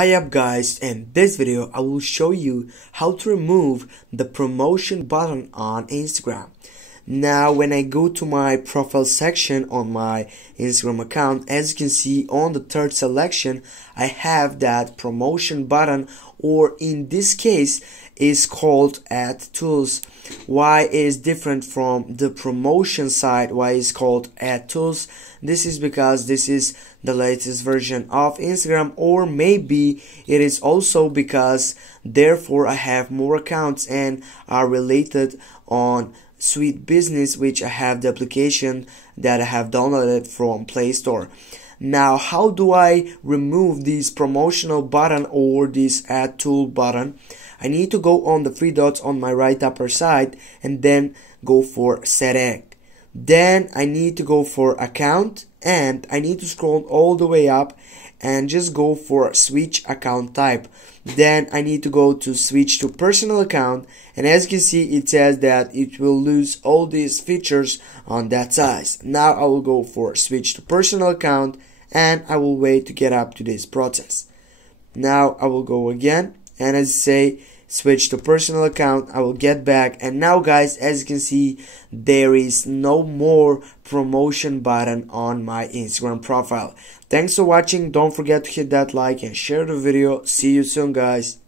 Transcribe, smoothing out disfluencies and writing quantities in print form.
Hi up guys, in this video I will show you how to remove the promotion button on Instagram. Now when I go to my profile section on my Instagram account, as you can see on the third selection I have that promotion button, or in this case is called Add Tools. Why it is different from the promotion side, why it's called Add Tools? This is because this is the latest version of Instagram, or maybe it is also because therefore I have more accounts and are related on Sweet Business, which I have the application that I have downloaded from Play Store. Now how do I remove this promotional button or this add tool button? I need to go on the three dots on my right upper side and then go for setting. Then I need to go for account and I need to scroll all the way up and just go for switch account type. Then I need to go to switch to personal account, and as you can see it says that it will lose all these features on that size. Now I will go for switch to personal account and I will wait to get up to this process. Now I will go again, and as I say, switch to personal account, I will get back, and now guys, as you can see, there is no more promotion button on my Instagram profile. Thanks for watching. Don't forget to hit that like and share the video. See you soon guys.